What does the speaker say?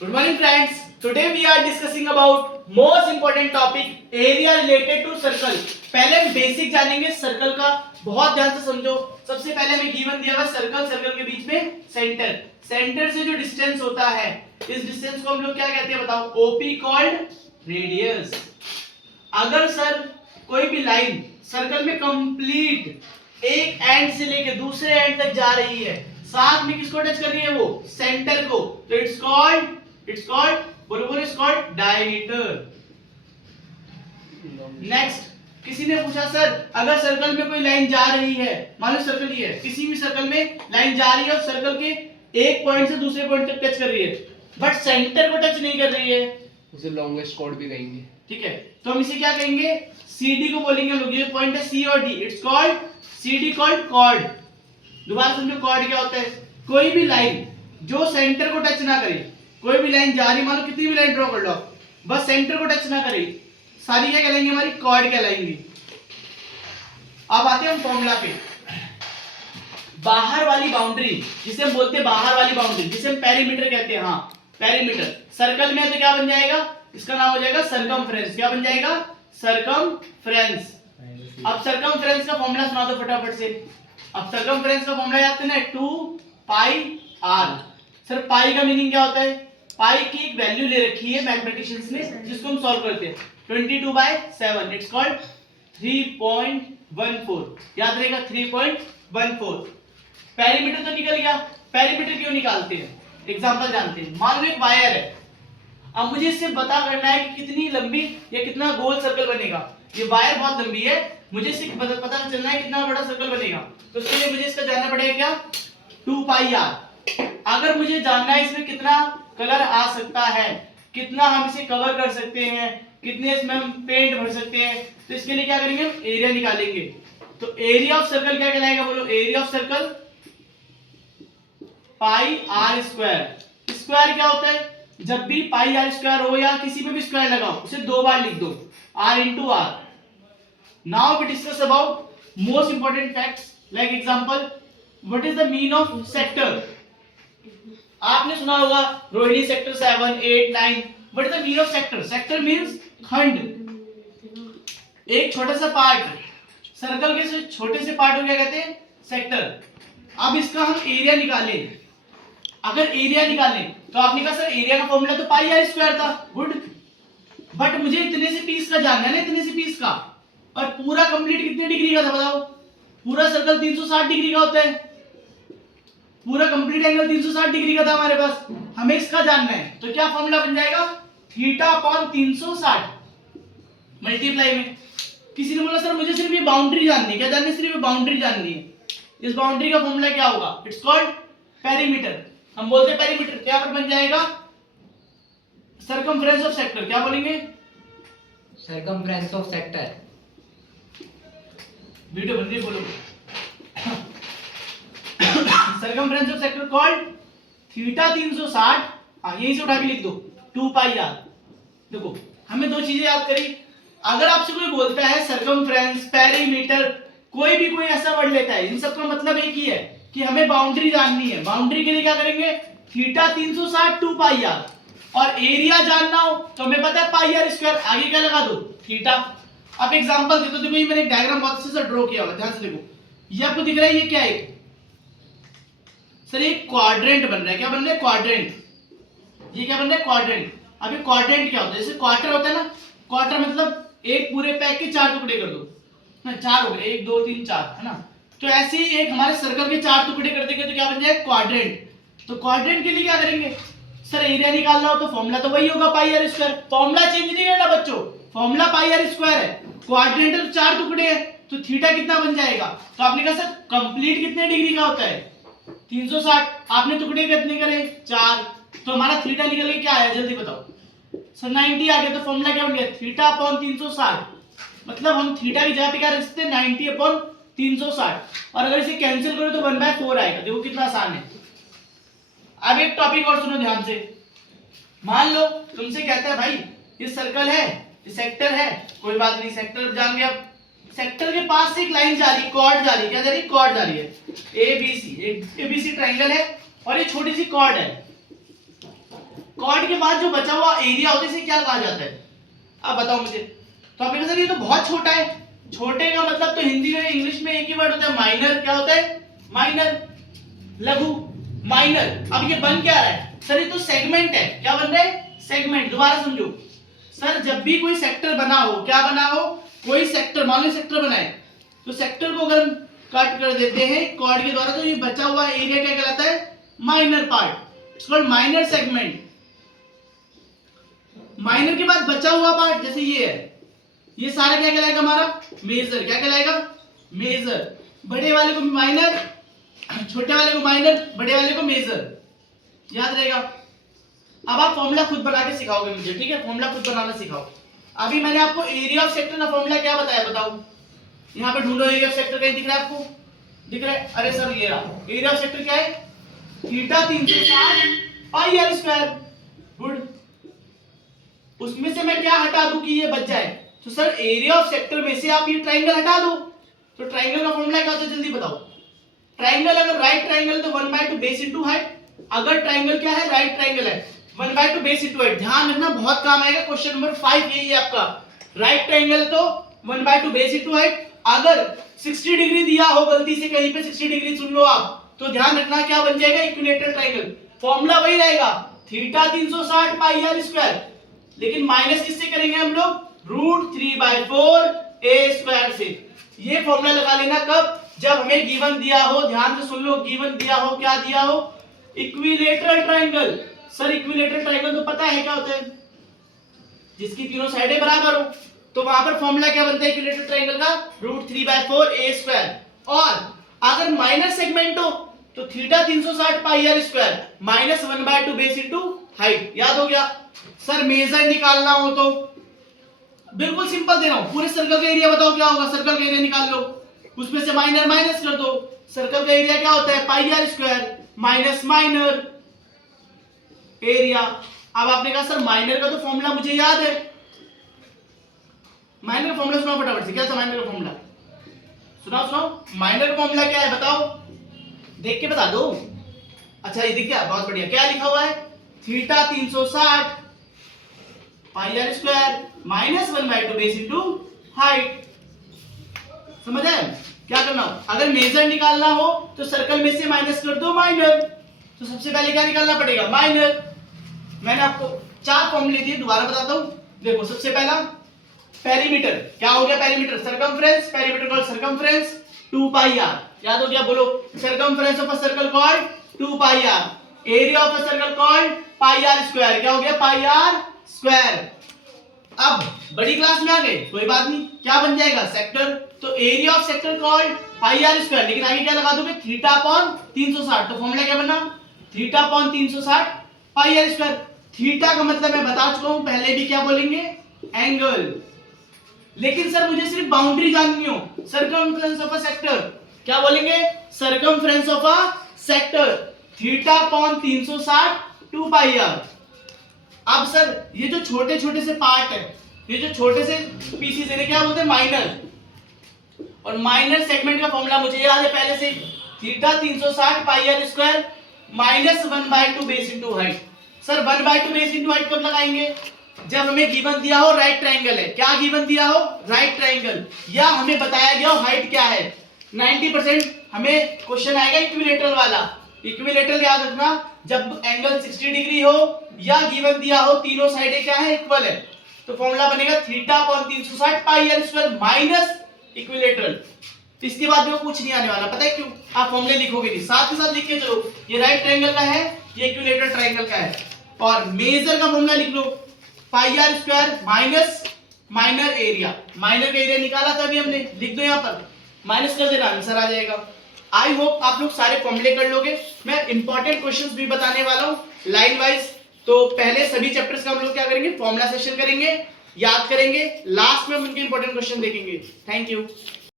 Good morning friends. Today we are discussing about most important topic area related to circle. पहले हम basic जानेंगे circle का, बहुत ध्यान से समझो। सबसे पहले हमें गिवन दिया हुआ सर्कल, सर्कल के बीच में सेंटर, सेंटर से जो डिस्टेंस होता है इस डिस्टेंस को हम लोग क्या कहते हैं बताओ? OP called radius. अगर सर कोई भी लाइन सर्कल में कंप्लीट एक एंड से लेके दूसरे एंड तक जा रही है, साथ में किसको टच कर रही है? वो सेंटर को, तो इट्स कॉल्ड बोलो इट्स कॉल्ड डायमीटर। नेक्स्ट, किसी ने पूछा सर अगर सर्कल में कोई लाइन जा रही है, मान लो सर्कल ही है, किसी भी सर्कल में लाइन जा रही है और सर्कल के एक पॉइंट से दूसरे पॉइंट तक टच कर रही है बट सेंटर को टच नहीं कर रही है, उसे लॉन्गेस्ट कॉर्ड भी कहेंगे। ठीक है, तो हम इसे क्या कहेंगे? CD को बोलेंगे लोग, ये पॉइंट है C और D, it's called CD called chord. दोबारा समझो कॉर्ड क्या होता है? कोई भी लाइन जो सेंटर को टच ना करे, कोई भी लाइन जा रही, मान लो कितनी भी लाइन ड्रॉ कर लो, बस सेंटर को टच ना करे, सारी क्या कहलाएंगी? हमारी कॉर्ड कहलाएंगी। अब आते हैं हम फॉर्मूला पे। बाहर वाली बाउंड्री जिसे हम बोलते हैं, बाहर वाली बाउंड्री जिसे हम पेरीमीटर कहते हैं, हाँ पेरीमीटर। सर्कल में है तो क्या बन जाएगा? इसका नाम हो जाएगा सरकमफ्रेंस। क्या बन जाएगा? सरकमफ्रेंस। अब सरकमफ्रेंस का फॉर्मूला सुना दो फटाफट से। अब सरकमफ्रेंस का फॉर्मूला याद करना है, 2 पाई r। सर पाई का मीनिंग क्या होता है? पाई की एक वैल्यू ले रखी है मैथमेटिशियंस ने जिसको हम सॉल्व करते हैं, 22/7, इट्स कॉल्ड 3.14। याद रहेगा 3.14। पेरीमीटर तो निकल गया। पेरीमीटर क्यों निकालते हैं? एग्जांपल जानते हैं। मान लो एक वायर है, अब मुझे इससे पता करना है कि कितनी लंबी या कितना गोल सर्कल बनेगा। ये वायर बहुत लंबी है, मुझे इससे पता चलना है कितना बड़ा सर्कल बनेगा, तो उसके लिए मुझे इसका जानना पड़ेगा क्या? 2 पाई r। अगर मुझे जानना है इसमें कितना कलर आ सकता है, कितना हम इसे कवर कर सकते हैं, कितने इसमें हम पेंट भर सकते हैं, तो इसके लिए क्या करेंगे? हम एरिया निकालेंगे। तो एरिया ऑफ सर्कल क्या कहलाएगा? बोलो area of circle pi r square. Square क्या होता है? जब भी पाई r स्क्वायर हो या किसी पे भी स्क्वायर लगाओ, उसे 2 बार लिख दो, r into r। Now we discuss about most important facts. Like example, what is the mean of sector? आपने सुना होगा Rohini sector 7, 8, 9। What is the mean of sector? Sector means खंड, एक छोटा सा पार्ट। सर्कल के छोटे से पार्ट को क्या कहते हैं? सेक्टर। अब इसका हम एरिया निकालें। अगर एरिया निकालें तो आपने कहा सर एरिया का फॉर्मूला तो पाई r स्क्वायर था, गुड, बट मुझे इतने से पीस का जानना है ना, इतने से पीस का। और पूरा कंप्लीट कितने डिग्री का था बताओ? पूरा सर्कल 360 डिग्री का होता है, पूरा कंप्लीट एंगल 360 डिग्री का था हमारे पास, हमें इसका जानना है। तो क्या फॉर्मूला बन जाएगा? θ/360 मल्टीप्लाई में। किसी ने बोला सर मुझे सिर्फ ये बाउंड्री जाननी है। क्या जाननी है? सिर्फ ये बाउंड्री जाननी है। इस बाउंड्री का फॉर्मूला क्या होगा? It's called perimeter. हम बोलते हैं पेरीमीटर, क्या बन जाएगा? Circumference of sector. क्या बोलेंगे? Circumference of sector. वीडियो बन रही है, बोलो। Circumference of sector called θ/360। हाँ यहीं से उठा के लिख दो 2 पाई r। देखो हमें दो चीजें याद करी। अगर आपसे कोई बोलता है सर्कमफ्रेंस, पेरीमीटर, कोई भी कोई ऐसा वर्ड लेता है, इन सब का मतलब एक ही है कि हमें बाउंड्री जाननी है। बाउंड्री के लिए क्या करेंगे? θ/360 2 पाई r। और एरिया जानना हो तो हमें पता है पाई r स्क्वायर, आगे क्या लगा दो? थीटा। अब एग्जांपल दे दो। देखो ये मैंने एक डायग्राम बहुत अच्छे से ड्रॉ किया हुआ है, ध्यान से देखो। ये आपको दिख रहा है, ये क्या है? सर ये क्वाड्रेंट बन रहा है। क्या बन रहा है? क्वाड्रेंट। ये क्या बन रहा है? क्वाड्रेंट। अब ये क्वाड्रेंट क्या होता है? जैसे क्वार्टर होता है ना, क्वार्टर मतलब एक पूरे पैक के 4 टुकड़े कर दो ना, 4 हो गए, 1 2 3 4, है ना। तो ऐसे ही एक हमारे सर्कल के 4 टुकड़े कर देंगे तो क्या बन जाएगा? क्वाड्रेंट। तो क्वाड्रेंट के लिए क्या करेंगे? सर एरिया निकालना हो तो फॉर्मूला तो वही होगा पाई r स्क्वायर। फॉर्मूला चेंज नहीं करना बच्चों, फॉर्मूला पाई r स्क्वायर है। क्वाड्रेंट है तो 4 टुकड़े हैं, तो थीटा कितना बन जाएगा? तो आपने कहा सर कंप्लीट कितने डिग्री का होता है? 360। आपने टुकड़े कितने करे? 4। तो हमारा थीटा निकल के क्या आया जल्दी बताओ? सर 90 आ गया। तो फॉर्मूला क्या बन गया? θ/360। मतलब हम थीटा की जगह पे क्या रख सकते हैं? 90/360। और अगर इसे कैंसिल करो तो 1/4 आएगा। देखो कितना आसान है। अब एक टॉपिक और सुनो ध्यान से। मान लो तुमसे कहता है भाई ये सर्कल है, ये सेक्टर है, कोई बात नहीं, सेक्टर जान गए। अब सेक्टर के पास से एक लाइन जा रही है, कॉर्ड जा रही है। क्या जा रही है? कॉर्ड जा रही है। ABC, एक ABC ट्रायंगल है और ये छोटी सी कॉर्ड है। कॉर्ड के बाद जो बचा हुआ एरिया होता है इसे क्या कहा जाता है? अब बताओ मुझे। तो आपने कहा सर ये तो बहुत छोटा है। छोटे का मतलब तो हिंदी में इंग्लिश में एक ही वर्ड होता है माइनर। क्या होता है? माइनर, लघु, माइनर। अब ये बन क्या रहा है सर? ये तो सेगमेंट है। क्या बन रहा है? सेगमेंट। दोबारा समझो सर, जब भी कोई सेक्टर बना हो, क्या बना हो? कोई सेक्टर, मान लो सेक्टर बनाए, तो सेक्टर को अगर हम कट कर देते हैं कॉर्ड के द्वारा, तो ये बचा हुआ एरिया क्या कहलाता है? Minor part. It's called minor segment. Minor के बाद बचा हुआ पार्ट जैसे ये है, ये सारा क्या कहलाएगा? हमारा मेजर। क्या कहलाएगा? मेजर। बड़े वाले को माइनर, छोटे वाले को माइनर, बड़े वाले को मेजर। याद रहेगा। अब आप फॉर्मूला खुद बना के सिखाओगे मुझे, ठीक है? फॉर्मूला खुद बनाना सिखाओ। अभी मैंने आपको एरिया ऑफ सेक्टर का फॉर्मूला क्या बताया, बताओ। यहाँ पे ढूंढो, एरिया ऑफ सेक्टर कहीं दिख रहा है आपको? दिख रहा है? अरे सर ये रहा। एरिया ऑफ सेक्टर क्या है? Theta 360 pi r square. Good. उसमें से मैं क्या हटा दूं कि ये बच जाए? तो सर एरिया ऑफ सेक्टर में से आप ये ट्राइंगल हटा दो। तो ट्राइंगल का फॉर्मूला क्या होता है जल्दी बताओ। ट्राइंगल अगर राइट ट्राइंगल तो 1/2 बेस इनटू हाइट। अगर ट्राइंगल क्या है? राइट ट्राइंगल है, 1/2 बेस इनटू हाइट। ध्यान रखना, बहुत काम आएगा। क्वेश्चन नंबर 5 यही है आपका। राइट ट्राइंगल तो 1/2 बेस इनटू हाइट। अगर 60 डिग्री दिया हो गलती से कहीं पे, 60 डिग्री सुन लो आप, तो ध्यान रखना क्या बन जाएगा? Equilateral triangle. फॉर्मूला वही रहेगा, थीटा 360 पाई आर स्क्वायर। लेकिन माइनस किससे करेंगे हम लोग? √3/4 a स्क्वायर से। ये फॉर्मूला लगा लेना कब? जब हमें गिवन दिया हो। ध्यान से सुन लो, गिवन दिया हो, क्या दिया हो? Equilateral triangle. Sir equilateral triangle तो पता है क्या होता है? जिसकी तीनों साइडें बराबर हो। तो वहां पर फॉर्मूला क्या बनता है इक्विलेटरल ट्राइंगल का? √3/4 a स्क्वायर। और अगर माइनर सेगमेंट हो तो theta 360 pi r square minus 1/2 base into height. याद हो गया? सर मेजर निकालना हो तो बिल्कुल सिंपल दे रहा हूं। पूरे सर्कल का एरिया बताओ क्या होगा? सर्कल का एरिया निकाल लो, उसमें से माइनर माइनस कर दो। सर्कल का एरिया क्या होता है? Pi r square minus minor area. अब आपने कहा सर माइनर का तो फॉर्मूला मुझे याद है। माइनर का फॉर्मूला सुनाओ फटाफट से। क्या था माइनर का फॉर्मूला? सुनाओ सुनाओ। माइनर का फॉर्मूला क्या है बताओ, देख के बता दो। अच्छा ये देखिए, बहुत बढ़िया। क्या लिखा हुआ है? Theta 360 pi r square minus 1/2 base into height. समझ आए? क्या करना हो? अगर मेजर निकालना हो तो सर्कल में से माइनस कर दो माइनर। तो सबसे पहले क्या निकालना पड़ेगा? माइनर। मैंने आपको 4 फॉर्मूले दिए, दोबारा बताता हूं। देखो, सबसे पहला पेरीमीटर। क्या हो गया? Perimeter circumference. Perimeter called circumference 2 pi r. याद हो गया? बोलो। Circumference of a circle called 2 pi r. Area of a circle called pi r square. क्या हो गया? Pi r square. अब बड़ी क्लास में आ गए, कोई बात नहीं। क्या बन जाएगा? सेक्टर। तो area of sector called pi r square. लेकिन आगे क्या लगा दोगे? Theta upon 360। तो फॉर्मूला क्या बना? Theta upon 360 pi r square. Theta का मतलब मैं बता चुका हूं पहले भी, क्या बोलेंगे? एंगल। लेकिन सर मुझे सिर्फ बाउंड्री जाननी हो, सर्कमफ्रेंस ऑफ अ सेक्टर। क्या बोलेंगे? Circumference of a sector theta upon 360 2 pi r. अब सर ये जो छोटे छोटे से पार्ट है, ये जो छोटे से पीसीस है, क्या बोलते हैं? माइनर। और माइनर सेगमेंट का फॉर्मूला मुझे याद है पहले से, theta 360 pi r square minus 1/2 base into height. Sir 1/2 base into height कब लगाएंगे? जब हमें गिवन दिया हो राइट ट्राइंगल है। क्या गिवन दिया हो? Right triangle. या हमें बताया गया हो हाइट क्या है। 90% हमें क्वेश्चन आएगा इक्विलेटरल वाला। इक्विलेटरल याद रखना, जब एंगल 60 डिग्री हो या गिवन दिया हो तीनों साइडें क्या है? इक्वल है। तो फॉर्मूला बनेगा theta upon 360 pi r square minus equilateral. इसके बाद में वो कुछ नहीं आने वाला, पता है क्यों? आप फॉर्मूले लिखोगे नहीं, साथ ही साथ लिख के चलो। ये राइट ट्राइंगल का है, ये इक्विलेटरल ट्राइंगल का है। और मेजर का फॉर्मूला लिख लो, pi r square minus minor area. Minor का एरिया निकाला था अभी हमने, लिख दो यहाँ पर, माइनस कर देना, आंसर आ जाएगा। आई होप आप लोग सारे फॉर्मूले कर लोगे। मैं इंपॉर्टेंट क्वेश्चंस भी बताने वाला हूँ लाइन वाइज। तो पहले सभी चैप्टर्स का हम लोग क्या करेंगे? फॉर्मूला सेशन करेंगे, याद करेंगे, लास्ट में हम उनके इंपॉर्टेंट क्वेश्चन देखेंगे। Thank you.